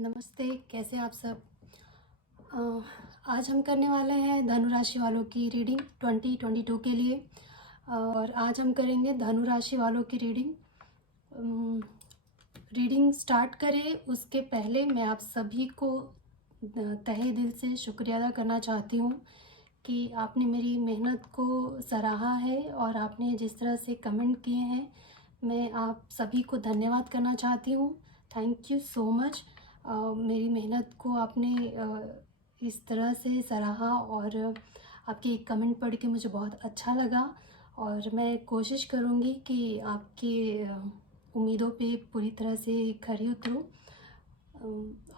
नमस्ते, कैसे आप सब। आज हम करने वाले हैं धनु राशि वालों की रीडिंग 2022 के लिए। और आज हम करेंगे धनु राशि वालों की रीडिंग। रीडिंग स्टार्ट करें उसके पहले मैं आप सभी को तहे दिल से शुक्रिया अदा करना चाहती हूँ कि आपने मेरी मेहनत को सराहा है और आपने जिस तरह से कमेंट किए हैं, मैं आप सभी को धन्यवाद करना चाहती हूँ। Thank you so much. मेरी मेहनत को आपने इस तरह से सराहा और आपके कमेंट पढ़ के मुझे बहुत अच्छा लगा और मैं कोशिश करूँगी कि आपकी उम्मीदों पे पूरी तरह से खरी उतरूँ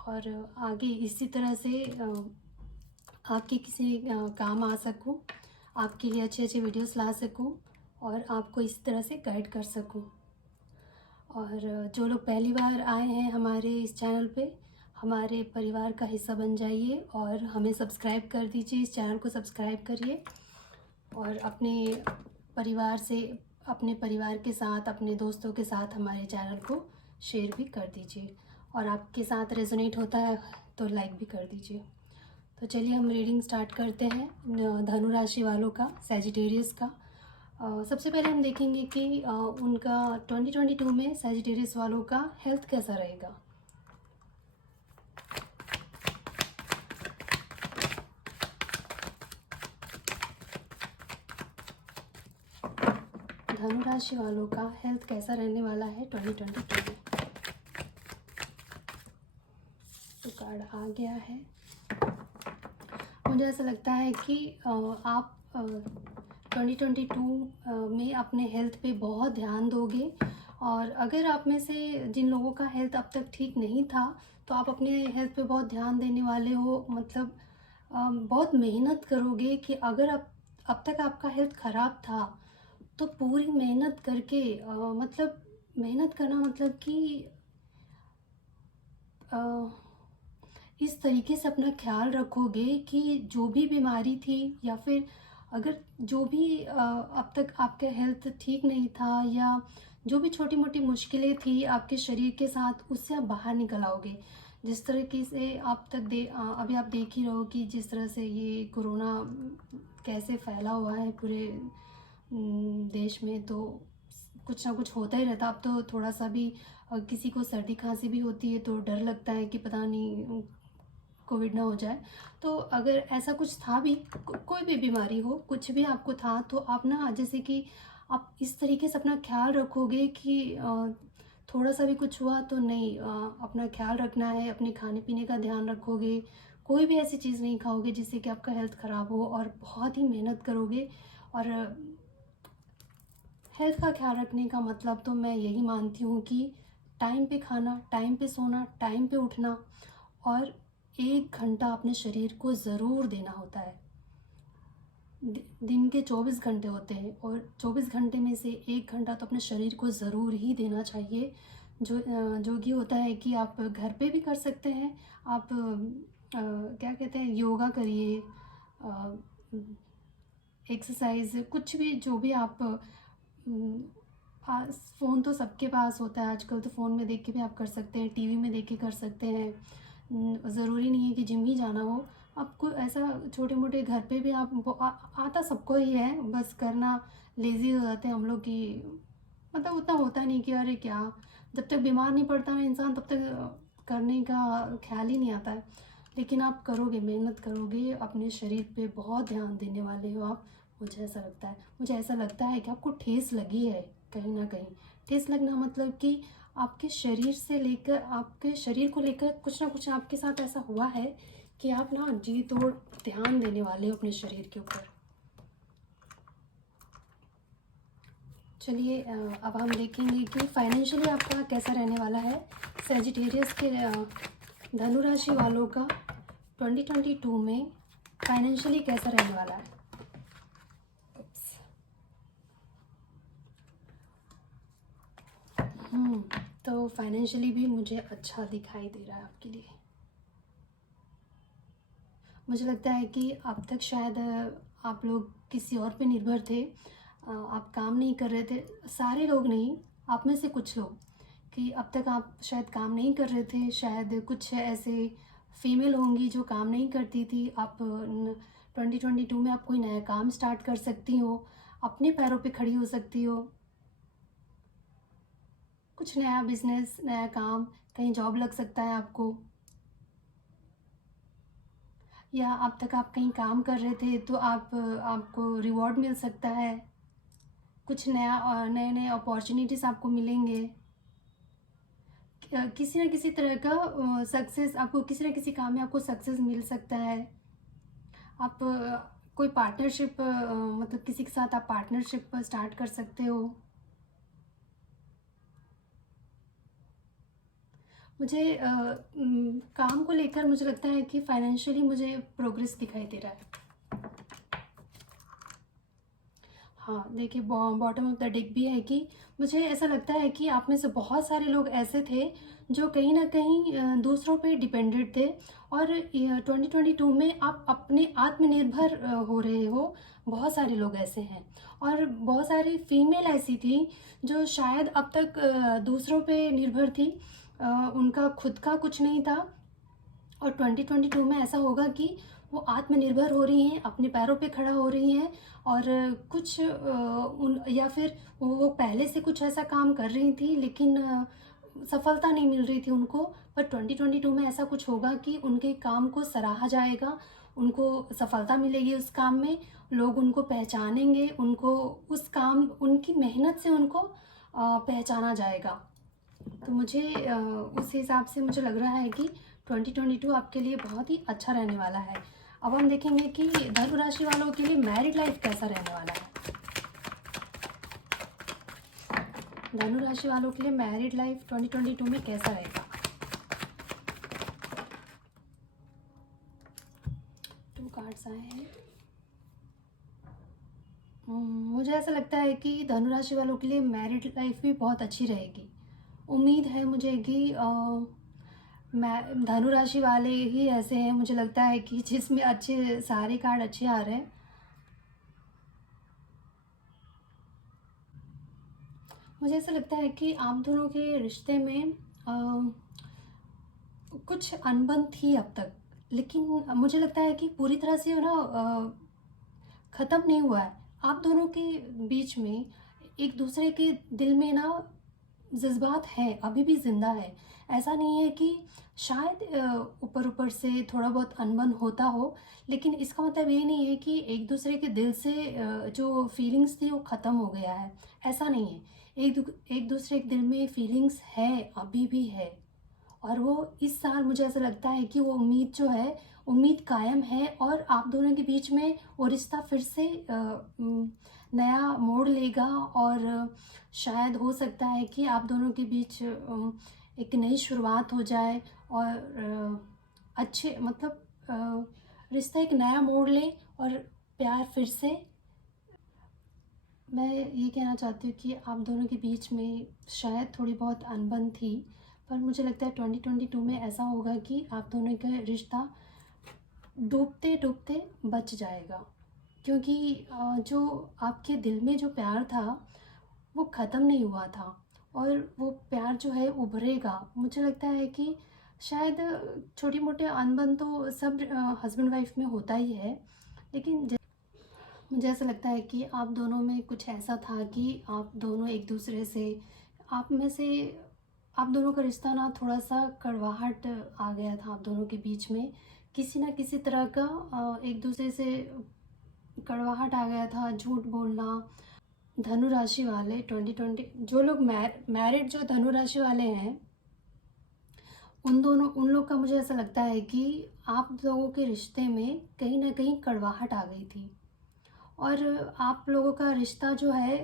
और आगे इसी तरह से आपके किसी काम आ सकूं, आपके लिए अच्छे अच्छे वीडियोस ला सकूं और आपको इस तरह से गाइड कर सकूं। और जो लोग पहली बार आए हैं हमारे इस चैनल पे, हमारे परिवार का हिस्सा बन जाइए और हमें सब्सक्राइब कर दीजिए। इस चैनल को सब्सक्राइब करिए और अपने परिवार के साथ, अपने दोस्तों के साथ हमारे चैनल को शेयर भी कर दीजिए और आपके साथ रेजोनेट होता है तो लाइक भी कर दीजिए। तो चलिए हम रीडिंग स्टार्ट करते हैं धनु राशि वालों का, सैजिटेरियस का। सबसे पहले हम देखेंगे कि उनका 2022 में सैजिटेरियस वालों का हेल्थ कैसा रहेगा। धनु राशि वालों का हेल्थ कैसा रहने वाला है 2022 में। तो कार्ड आ गया है। मुझे ऐसा लगता है कि आप 2022 में अपने हेल्थ पे बहुत ध्यान दोगे और अगर आप में से जिन लोगों का हेल्थ अब तक ठीक नहीं था तो आप अपने हेल्थ पे बहुत ध्यान देने वाले हो। मतलब बहुत मेहनत करोगे कि अगर अब तक आपका हेल्थ ख़राब था तो पूरी मेहनत करके मतलब मेहनत करना मतलब कि इस तरीके से अपना ख्याल रखोगे कि जो भी बीमारी थी या फिर अगर जो भी अब तक आपका हेल्थ ठीक नहीं था या जो भी छोटी मोटी मुश्किलें थी आपके शरीर के साथ, उससे आप बाहर निकल आओगे। जिस तरीके से आप तक अभी आप देख ही रहो कि जिस तरह से ये कोरोना कैसे फैला हुआ है पूरे देश में, तो कुछ ना कुछ होता ही रहता। अब तो थोड़ा सा भी किसी को सर्दी खांसी भी होती है तो डर लगता है कि पता नहीं कोविड ना हो जाए। तो अगर ऐसा कुछ था भी, कोई भी बीमारी हो, कुछ भी आपको था, तो आप ना जैसे कि आप इस तरीके से अपना ख्याल रखोगे कि थोड़ा सा भी कुछ हुआ तो नहीं, अपना ख्याल रखना है, अपने खाने पीने का ध्यान रखोगे, कोई भी ऐसी चीज़ नहीं खाओगे जिससे कि आपका हेल्थ ख़राब हो और बहुत ही मेहनत करोगे। और हेल्थ का ख्याल रखने का मतलब तो मैं यही मानती हूँ कि टाइम पे खाना, टाइम पे सोना, टाइम पे उठना और 1 घंटा अपने शरीर को ज़रूर देना होता है। दिन के 24 घंटे होते हैं और 24 घंटे में से 1 घंटा तो अपने शरीर को ज़रूर ही देना चाहिए। जो कि होता है कि आप घर पे भी कर सकते हैं। आप क्या कहते हैं, योगा करिए, एक्सरसाइज, कुछ भी, जो भी आप फ़ोन तो सबके पास होता है आजकल, तो फ़ोन में देख के भी आप कर सकते हैं, टीवी में देख के कर सकते हैं। ज़रूरी नहीं है कि जिम ही जाना हो। आपको ऐसा छोटे मोटे घर पे भी आता सबको ही है, बस करना लेज़ी हो जाते हैं हम लोग कि मतलब उतना होता नहीं कि अरे क्या, जब तक बीमार नहीं पड़ता ना इंसान तब तक करने का ख्याल ही नहीं आता है। लेकिन आप करोगे, मेहनत करोगे, अपने शरीर पे बहुत ध्यान देने वाले हो आप। मुझे ऐसा लगता है कि आपको ठेस लगी है कहीं ना कहीं। ठेस लगना मतलब कि आपके शरीर से लेकर, आपके शरीर को लेकर कुछ ना कुछ आपके साथ ऐसा हुआ है कि आप ना जी तोड़ ध्यान देने वाले हो अपने शरीर के ऊपर। चलिए अब हम देखेंगे कि फाइनेंशियली आपका कैसा रहने वाला है। सैजिटेरियस के धनु राशि वालों का 2022 में फाइनेंशियली कैसा रहने वाला है। तो फाइनेंशियली भी मुझे अच्छा दिखाई दे रहा है आपके लिए। मुझे लगता है कि अब तक शायद आप लोग किसी और पे निर्भर थे, आप काम नहीं कर रहे थे, सारे लोग नहीं, आप में से कुछ लोग, कि अब तक आप शायद काम नहीं कर रहे थे, शायद कुछ ऐसे फीमेल होंगी जो काम नहीं करती थी। आप 2022 में आप कोई नया काम स्टार्ट कर सकती हो, अपने पैरों पे खड़ी हो सकती हो, कुछ नया बिजनेस, नया काम, कहीं जॉब लग सकता है आपको, या अब तक आप कहीं काम कर रहे थे तो आपको रिवॉर्ड मिल सकता है, कुछ नए नए अपॉर्चुनिटीज़ आपको मिलेंगे, किसी ना किसी तरह का सक्सेस आपको, किसी ना किसी काम में आपको सक्सेस मिल सकता है। आप कोई पार्टनरशिप, मतलब किसी के साथ आप पार्टनरशिप स्टार्ट कर सकते हो। मुझे काम को लेकर मुझे लगता है कि फाइनेंशियली मुझे प्रोग्रेस दिखाई दे रहा है। हाँ, देखिए बॉटम ऑफ द डेक भी है कि मुझे ऐसा लगता है कि आप में से बहुत सारे लोग ऐसे थे जो कहीं ना कहीं दूसरों पे डिपेंडेंट थे, और 2022 में आप अपने आत्मनिर्भर हो रहे हो। बहुत सारे लोग ऐसे हैं, और बहुत सारी फीमेल ऐसी थी जो शायद अब तक दूसरों पे निर्भर थी, उनका खुद का कुछ नहीं था। और 2022 में ऐसा होगा कि वो आत्मनिर्भर हो रही हैं, अपने पैरों पे खड़ा हो रही हैं, और कुछ उन, या फिर वो पहले से कुछ ऐसा काम कर रही थी लेकिन सफलता नहीं मिल रही थी उनको। पर 2022 में ऐसा कुछ होगा कि उनके काम को सराहा जाएगा, उनको सफलता मिलेगी उस काम में, लोग उनको पहचानेंगे, उनको उस काम, उनकी मेहनत से उनको पहचाना जाएगा। तो मुझे उस हिसाब से मुझे लग रहा है कि 2022 आपके लिए बहुत ही अच्छा रहने वाला है। अब हम देखेंगे कि धनु राशि वालों के लिए मैरिड लाइफ कैसा रहने वाला है। धनु राशि वालों के लिए मैरिड लाइफ 2022 में कैसा रहेगा। 2 कार्ड्स आए हैं। मुझे ऐसा लगता है कि धनु राशि वालों के लिए मैरिड लाइफ भी बहुत अच्छी रहेगी। उम्मीद है मुझे कि मैं धनु राशि वाले ही ऐसे हैं, मुझे लगता है कि जिसमें अच्छे सारे कार्ड अच्छे आ रहे हैं। मुझे ऐसा लगता है कि आप दोनों के रिश्ते में कुछ अनबन थी अब तक, लेकिन मुझे लगता है कि पूरी तरह से ना ख़त्म नहीं हुआ है। आप दोनों के बीच में एक दूसरे के दिल में ना जज्बात हैं, अभी भी ज़िंदा है। ऐसा नहीं है कि शायद ऊपर ऊपर से थोड़ा बहुत अनबन होता हो, लेकिन इसका मतलब ये नहीं है कि एक दूसरे के दिल से जो फीलिंग्स थी वो ख़त्म हो गया है, ऐसा नहीं है। एक दूसरे के दिल में फीलिंग्स है, अभी भी है। और वो इस साल मुझे ऐसा लगता है कि वो उम्मीद जो है, उम्मीद कायम है, और आप दोनों के बीच में वो रिश्ता फिर से नया मोड़ लेगा, और शायद हो सकता है कि आप दोनों के बीच एक नई शुरुआत हो जाए, और अच्छे मतलब रिश्ता एक नया मोड़ ले और प्यार फिर से। मैं ये कहना चाहती हूँ कि आप दोनों के बीच में शायद थोड़ी बहुत अनबन थी, पर मुझे लगता है 2022 में ऐसा होगा कि आप दोनों का रिश्ता डूबते डूबते बच जाएगा, क्योंकि जो आपके दिल में जो प्यार था वो ख़त्म नहीं हुआ था, और वो प्यार जो है उभरेगा। मुझे लगता है कि शायद छोटी मोटे अनबन तो सब हस्बैंड वाइफ में होता ही है, लेकिन मुझे ऐसा लगता है कि आप दोनों में कुछ ऐसा था कि आप दोनों एक दूसरे से, आप में से, आप दोनों का रिश्ता ना थोड़ा सा कड़वाहट आ गया था आप दोनों के बीच में, किसी ना किसी तरह का एक दूसरे से कड़वाहट आ गया था, झूठ बोलना। धनु राशि वाले 2020 जो लोग मैरिड जो धनु राशि वाले हैं, उन लोग का मुझे ऐसा लगता है कि आप लोगों के रिश्ते में कहीं ना कहीं कड़वाहट आ गई थी, और आप लोगों का रिश्ता जो है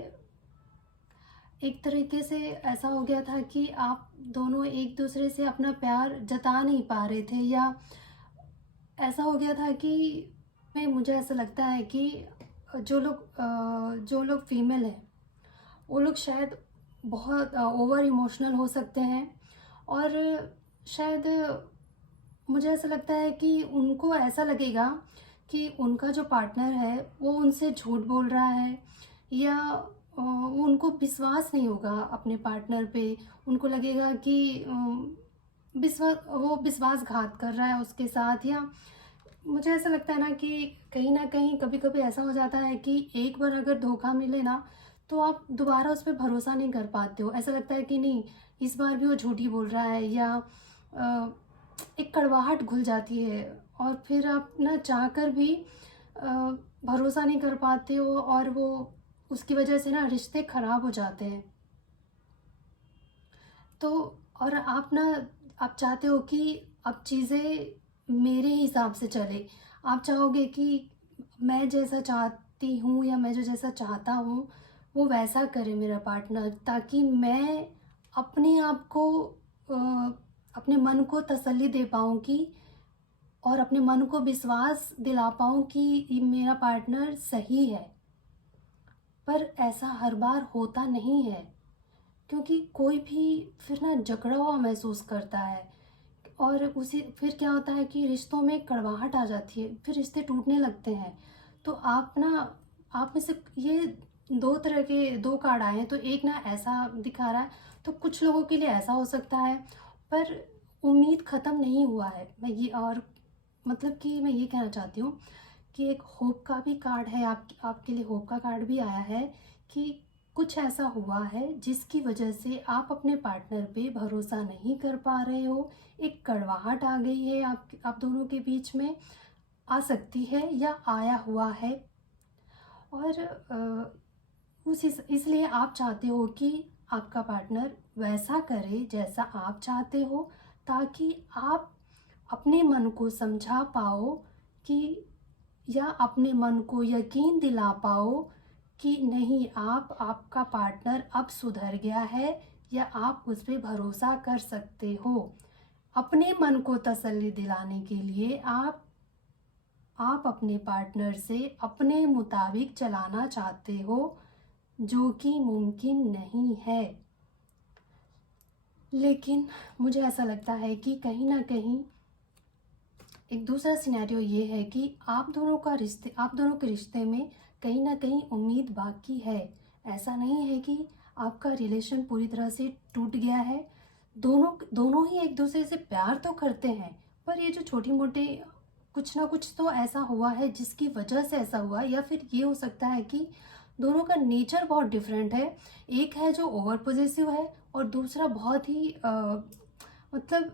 एक तरीके से ऐसा हो गया था कि आप दोनों एक दूसरे से अपना प्यार जता नहीं पा रहे थे, या ऐसा हो गया था कि मुझे ऐसा लगता है कि जो लोग फीमेल हैं वो लोग शायद बहुत ओवर इमोशनल हो सकते हैं, और शायद मुझे ऐसा लगता है कि उनको ऐसा लगेगा कि उनका जो पार्टनर है वो उनसे झूठ बोल रहा है, या उनको विश्वास नहीं होगा अपने पार्टनर पे। उनको लगेगा कि वो विश्वासघात कर रहा है उसके साथ। या मुझे ऐसा लगता है ना कहीं कभी कभी ऐसा हो जाता है कि एक बार अगर धोखा मिले ना, तो आप दोबारा उस पर भरोसा नहीं कर पाते हो। ऐसा लगता है कि नहीं, इस बार भी वो झूठी बोल रहा है, या अ, एक कड़वाहट घुल जाती है। और फिर आप ना चाहकर भी भरोसा नहीं कर पाते हो, और वो उसकी वजह से ना रिश्ते खराब हो जाते हैं। तो और आप चाहते हो कि अब चीज़ें मेरे हिसाब से चले। आप चाहोगे कि मैं जैसा चाहती हूँ, या मैं जो जैसा चाहता हूँ वो वैसा करे मेरा पार्टनर, ताकि मैं अपने आप को अपने मन को तसल्ली दे पाऊँ कि, और अपने मन को विश्वास दिला पाऊँ कि ये मेरा पार्टनर सही है। पर ऐसा हर बार होता नहीं है, क्योंकि कोई भी फिर ना जकड़ा हुआ महसूस करता है। और उसी फिर क्या होता है कि रिश्तों में कड़वाहट आ जाती है, फिर रिश्ते टूटने लगते हैं। तो आप में से ये दो तरह के दो कार्ड आए हैं, तो एक ना ऐसा दिखा रहा है, तो कुछ लोगों के लिए ऐसा हो सकता है। पर उम्मीद ख़त्म नहीं हुआ है। मैं ये और मतलब कि मैं ये कहना चाहती हूँ कि एक होप का भी कार्ड है, आपके लिए होप का कार्ड भी आया है कि कुछ ऐसा हुआ है जिसकी वजह से आप अपने पार्टनर पे भरोसा नहीं कर पा रहे हो। एक कड़वाहट आ गई है आप दोनों के बीच में, आ सकती है या आया हुआ है। और इसलिए आप चाहते हो कि आपका पार्टनर वैसा करे जैसा आप चाहते हो, ताकि आप अपने मन को समझा पाओ कि, या अपने मन को यकीन दिला पाओ कि नहीं, आपका पार्टनर अब सुधर गया है, या आप उस पर भरोसा कर सकते हो। अपने मन को तसल्ली दिलाने के लिए आप अपने पार्टनर से अपने मुताबिक चलाना चाहते हो, जो कि मुमकिन नहीं है। लेकिन मुझे ऐसा लगता है कि कहीं ना कहीं एक दूसरा सिनेरियो ये है कि आप दोनों के रिश्ते में कहीं ना कहीं उम्मीद बाकी है। ऐसा नहीं है कि आपका रिलेशन पूरी तरह से टूट गया है। दोनों ही एक दूसरे से प्यार तो करते हैं, पर ये जो छोटी मोटी कुछ ना कुछ तो ऐसा हुआ है जिसकी वजह से ऐसा हुआ। या फिर ये हो सकता है कि दोनों का नेचर बहुत डिफरेंट है। एक है जो ओवर पॉजिटिव है, और दूसरा बहुत ही मतलब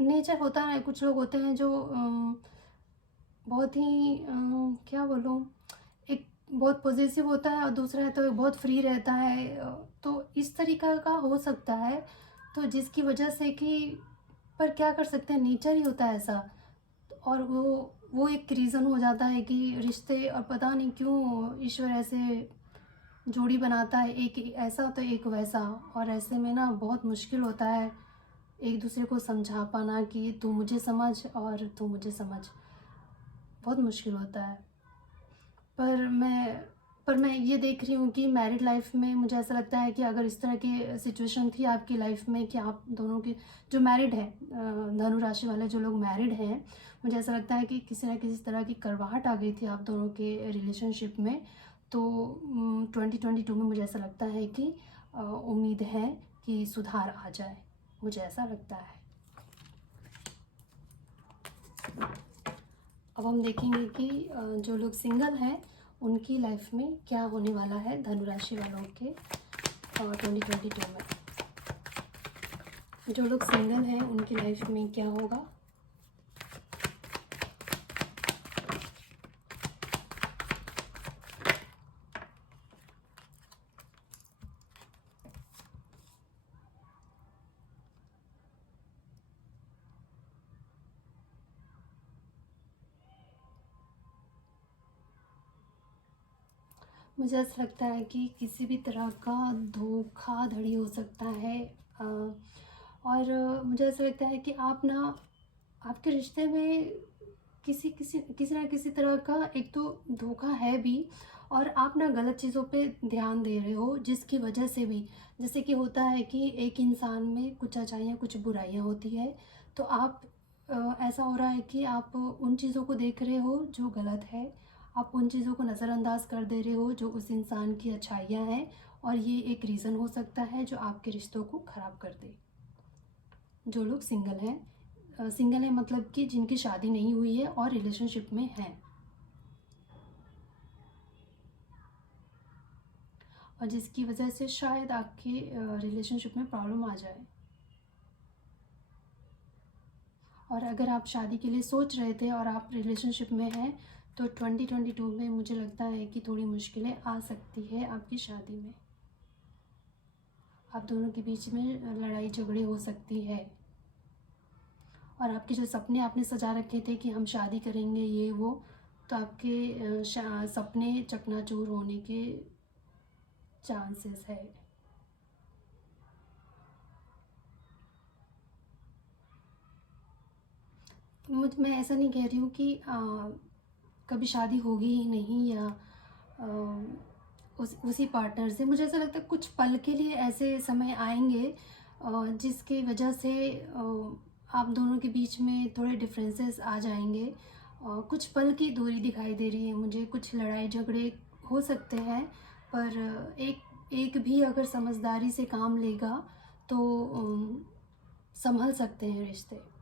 नेचर होता है, कुछ लोग होते हैं जो बहुत ही क्या बोलूँ, एक बहुत पॉजिटिव होता है, और दूसरा है तो बहुत फ्री रहता है। तो इस तरीका का हो सकता है, तो जिसकी वजह से कि, पर क्या कर सकते हैं, नेचर ही होता है ऐसा। और वो एक रीज़न हो जाता है कि रिश्ते, और पता नहीं क्यों ईश्वर ऐसे जोड़ी बनाता है, एक ऐसा तो एक वैसा। और ऐसे में ना बहुत मुश्किल होता है एक दूसरे को समझा पाना कि तू मुझे समझ और तू मुझे समझ, बहुत मुश्किल होता है। पर मैं ये देख रही हूँ कि मैरिड लाइफ में मुझे ऐसा लगता है कि अगर इस तरह की सिचुएशन थी आपकी लाइफ में कि आप दोनों के जो मैरिड हैं, धनु राशि वाले जो लोग मैरिड हैं, मुझे ऐसा लगता है कि किसी न किसी तरह की करवाहट आ गई थी आप दोनों के रिलेशनशिप में। तो 2022 में मुझे ऐसा लगता है कि उम्मीद है कि सुधार आ जाए, मुझे ऐसा लगता है। अब हम देखेंगे कि जो लोग सिंगल हैं उनकी लाइफ में क्या होने वाला है, धनु राशि वालों के 2022 में। जो लोग सिंगल हैं उनकी लाइफ में क्या होगा। मुझे ऐसा लगता है कि किसी भी तरह का धोखाधड़ी हो सकता है। और मुझे ऐसा लगता है कि आपके रिश्ते में किसी ना किसी तरह का एक तो धोखा है भी, और आप ना गलत चीज़ों पे ध्यान दे रहे हो, जिसकी वजह से भी, जैसे कि होता है कि एक इंसान में कुछ अच्छाइयाँ कुछ बुराइयाँ होती है। तो ऐसा हो रहा है कि आप उन चीज़ों को देख रहे हो जो गलत है। आप उन चीज़ों को नज़रअंदाज कर दे रहे हो जो उस इंसान की अच्छाइयाँ हैं, और ये एक रीज़न हो सकता है जो आपके रिश्तों को ख़राब कर दे। जो लोग सिंगल हैं, सिंगल है मतलब कि जिनकी शादी नहीं हुई है और रिलेशनशिप में हैं, और जिसकी वजह से शायद आपके रिलेशनशिप में प्रॉब्लम आ जाए। और अगर आप शादी के लिए सोच रहे थे और आप रिलेशनशिप में हैं, तो 2022 में मुझे लगता है कि थोड़ी मुश्किलें आ सकती है आपकी शादी में। आप दोनों के बीच में लड़ाई झगड़े हो सकती है, और आपके जो सपने आपने सजा रखे थे कि हम शादी करेंगे ये वो, तो आपके सपने चकनाचूर होने के चांसेस है। मैं ऐसा नहीं कह रही हूँ कि कभी शादी होगी ही नहीं, या आ, उसी पार्टनर से। मुझे ऐसा लगता है कुछ पल के लिए ऐसे समय आएंगे जिसकी वजह से आप दोनों के बीच में थोड़े डिफरेंसेस आ जाएंगे। कुछ पल की दूरी दिखाई दे रही है मुझे, कुछ लड़ाई झगड़े हो सकते हैं, पर एक भी अगर समझदारी से काम लेगा तो संभल सकते हैं रिश्ते।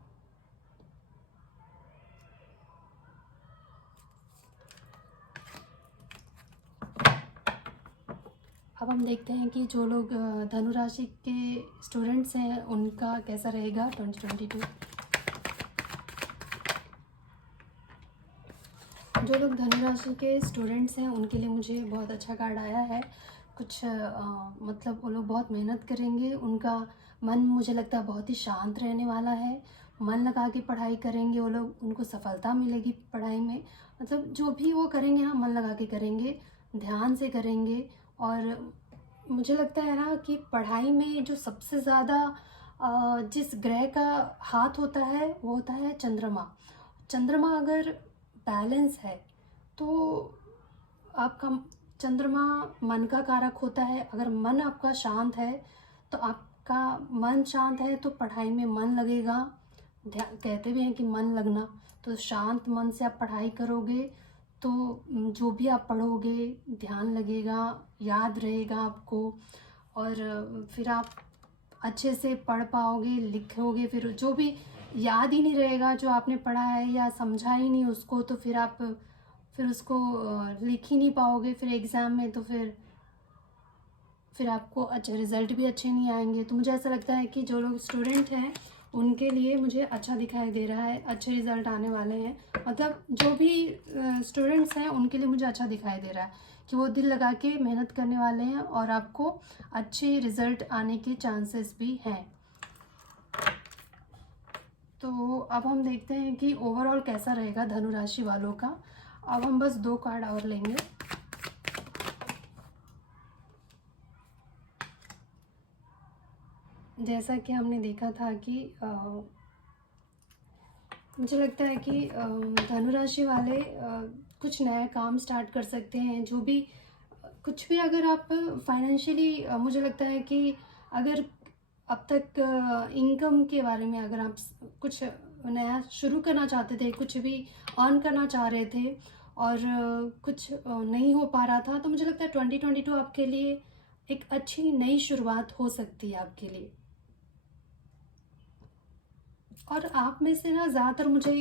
अब हम देखते हैं कि जो लोग धनु राशि के स्टूडेंट्स हैं उनका कैसा रहेगा 2022। जो लोग धनु राशि के स्टूडेंट्स हैं उनके लिए मुझे बहुत अच्छा कार्ड आया है। कुछ मतलब वो लोग बहुत मेहनत करेंगे, उनका मन मुझे लगता है बहुत ही शांत रहने वाला है। मन लगा के पढ़ाई करेंगे वो लोग, उनको सफलता मिलेगी पढ़ाई में। मतलब जो भी वो करेंगे ना, मन लगा के करेंगे, ध्यान से करेंगे। और मुझे लगता है ना कि पढ़ाई में जो सबसे ज़्यादा जिस ग्रह का हाथ होता है वो होता है चंद्रमा। चंद्रमा अगर बैलेंस है तो आपका चंद्रमा मन का कारक होता है। अगर मन आपका शांत है तो आपका मन शांत है तो पढ़ाई में मन लगेगा। कहते भी हैं कि मन लगना, तो शांत मन से आप पढ़ाई करोगे तो जो भी आप पढ़ोगे ध्यान लगेगा, याद रहेगा आपको, और फिर आप अच्छे से पढ़ पाओगे, लिखोगे। फिर जो भी याद ही नहीं रहेगा जो आपने पढ़ा है या समझा ही नहीं उसको, तो फिर उसको लिख ही नहीं पाओगे फिर एग्ज़ाम में, तो फिर आपको अच्छे रिज़ल्ट भी अच्छे नहीं आएंगे। तो मुझे ऐसा लगता है कि जो लोग स्टूडेंट हैं उनके लिए मुझे अच्छा दिखाई दे रहा है, अच्छे रिज़ल्ट आने वाले हैं। मतलब जो भी स्टूडेंट्स हैं उनके लिए मुझे अच्छा दिखाई दे रहा है कि वो दिल लगा के मेहनत करने वाले हैं और आपको अच्छे रिज़ल्ट आने के चांसेस भी हैं। तो अब हम देखते हैं कि ओवरऑल कैसा रहेगा धनु राशि वालों का। अब हम बस 2 कार्ड और लेंगे। जैसा कि हमने देखा था कि मुझे लगता है कि धनु राशि वाले कुछ नया काम स्टार्ट कर सकते हैं। जो भी कुछ भी अगर आप फाइनेंशियली, मुझे लगता है कि अगर अब तक इनकम के बारे में अगर आप कुछ नया शुरू करना चाहते थे, कुछ भी अर्न करना चाह रहे थे और कुछ नहीं हो पा रहा था, तो मुझे लगता है 2022 आपके लिए एक अच्छी नई शुरुआत हो सकती है आपके लिए। और आप में से ना ज़्यादातर मुझे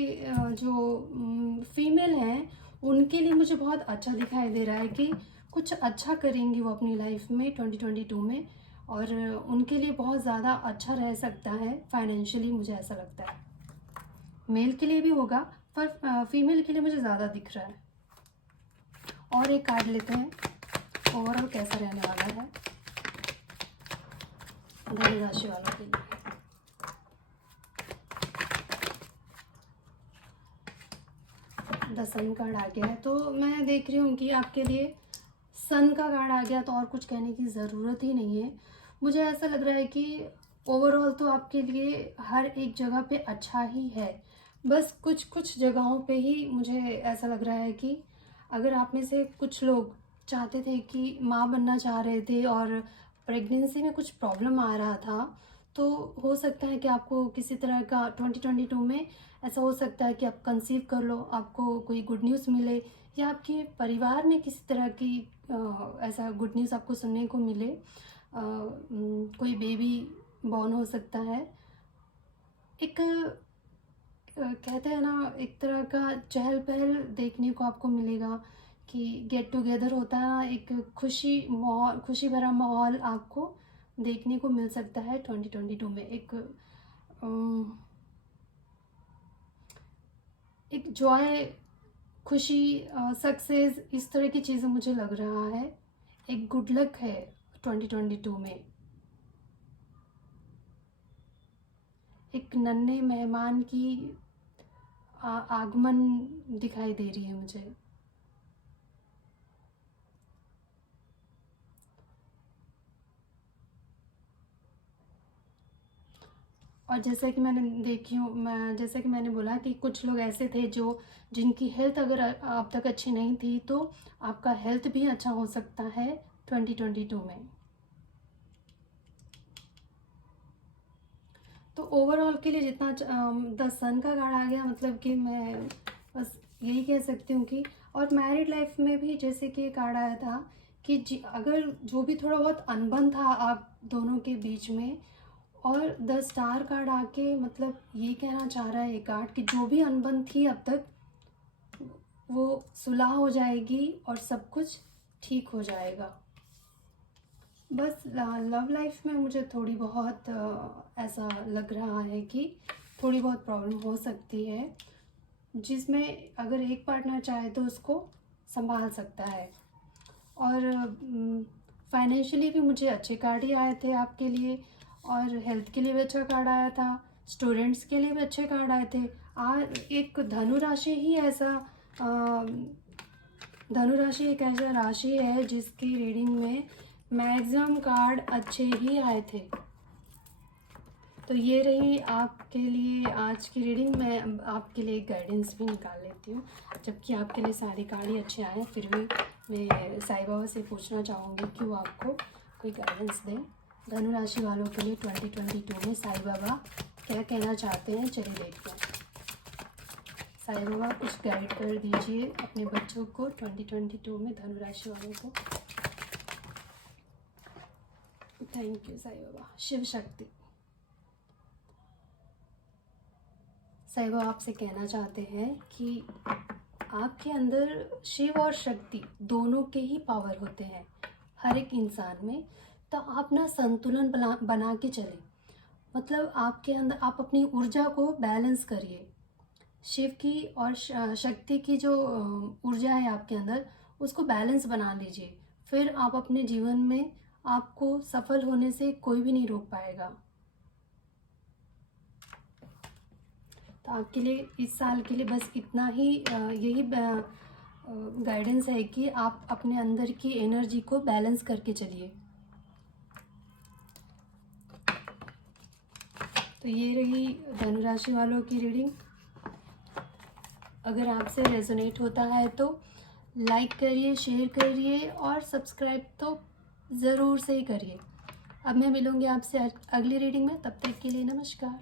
जो फीमेल हैं उनके लिए मुझे बहुत अच्छा दिखाई दे रहा है कि कुछ अच्छा करेंगी वो अपनी लाइफ में 2022 में, और उनके लिए बहुत ज़्यादा अच्छा रह सकता है फाइनेंशियली, मुझे ऐसा लगता है। मेल के लिए भी होगा पर फीमेल के लिए मुझे ज़्यादा दिख रहा है। और एक कार्ड लेते हैं, ओवरऑल कैसा रहने वाला है धनु राशि वालों के लिए। द सन कार्ड आ गया है, तो मैं देख रही हूँ कि आपके लिए सन का कार्ड आ गया तो और कुछ कहने की ज़रूरत ही नहीं है। मुझे ऐसा लग रहा है कि ओवरऑल तो आपके लिए हर एक जगह पे अच्छा ही है, बस कुछ कुछ जगहों पे ही मुझे ऐसा लग रहा है कि अगर आप में से कुछ लोग चाहते थे कि माँ बनना चाह रहे थे और प्रेगनेंसी में कुछ प्रॉब्लम आ रहा था, तो हो सकता है कि आपको किसी तरह का 2022 में ऐसा हो सकता है कि आप कंसीव कर लो, आपको कोई गुड न्यूज़ मिले, या आपके परिवार में किसी तरह की ऐसा गुड न्यूज़ आपको सुनने को मिले। कोई बेबी बॉर्न हो सकता है। एक कहते हैं ना, एक तरह का चहल पहल देखने को आपको मिलेगा कि गेट टुगेदर होता है ना, एक खुशी भरा माहौल आपको देखने को मिल सकता है 2022 में। एक जॉय, खुशी, सक्सेस, इस तरह की चीज़ें मुझे लग रहा है। एक गुड लक है 2022 में। एक नन्हे मेहमान की आगमन दिखाई दे रही है मुझे। और जैसा कि जैसा कि मैंने बोला कि कुछ लोग ऐसे थे जिनकी हेल्थ अगर अब तक अच्छी नहीं थी, तो आपका हेल्थ भी अच्छा हो सकता है 2022 में। तो ओवरऑल के लिए जितना 10 सन का कार्ड आ गया, मतलब कि मैं बस यही कह सकती हूँ कि, और मैरिड लाइफ में भी जैसे कि कार्ड आया था कि अगर जो भी थोड़ा बहुत अनबन था आप दोनों के बीच में, और 10 स्टार कार्ड आके मतलब ये कहना चाह रहा है ये कार्ड कि जो भी अनबन थी अब तक वो सुलह हो जाएगी और सब कुछ ठीक हो जाएगा। बस लव लाइफ में मुझे थोड़ी बहुत ऐसा लग रहा है कि थोड़ी बहुत प्रॉब्लम हो सकती है, जिसमें अगर एक पार्टनर चाहे तो उसको संभाल सकता है। और फाइनेंशियली भी मुझे अच्छे कार्ड ही आए थे आपके लिए, और हेल्थ के लिए भी अच्छा कार्ड आया था, स्टूडेंट्स के लिए भी अच्छे कार्ड आए थे। एक धनु राशि ही ऐसा धनु राशि एक ऐसा राशि है जिसकी रीडिंग में मैक्सिमम कार्ड अच्छे ही आए थे। तो ये रही आपके लिए आज की रीडिंग। मैं आपके लिए गाइडेंस भी निकाल लेती हूँ, जबकि आपके लिए सारे कार्ड ही अच्छे आए हैं, फिर भी मैं साईं बाबा से पूछना चाहूँगी कि वो आपको कोई गाइडेंस दें। धनु राशि वालों के लिए 2022 में साईं बाबा क्या कहना चाहते हैं, चलिए देखते हैं। साईं बाबा कुछ गाइड कर दीजिए अपने बच्चों को 2022 में, धनु राशि वालों को। Thank you Sai Baba. शिव शक्ति। साईं बाबा आपसे कहना चाहते हैं कि आपके अंदर शिव और शक्ति दोनों के ही पावर होते हैं हर एक इंसान में। तो आप ना संतुलन बना के चलें, मतलब आपके अंदर आप अपनी ऊर्जा को बैलेंस करिए। शिव की और शक्ति की जो ऊर्जा है आपके अंदर, उसको बैलेंस बना लीजिए, फिर आप अपने जीवन में आपको सफल होने से कोई भी नहीं रोक पाएगा। तो आपके लिए इस साल के लिए बस इतना ही, यही गाइडेंस है कि आप अपने अंदर की एनर्जी को बैलेंस करके चलिए। तो ये रही धनु राशि वालों की रीडिंग। अगर आपसे रेजोनेट होता है तो लाइक करिए, शेयर करिए और सब्सक्राइब तो ज़रूर से ही करिए। अब मैं मिलूँगी आपसे अगली रीडिंग में, तब तक के लिए नमस्कार।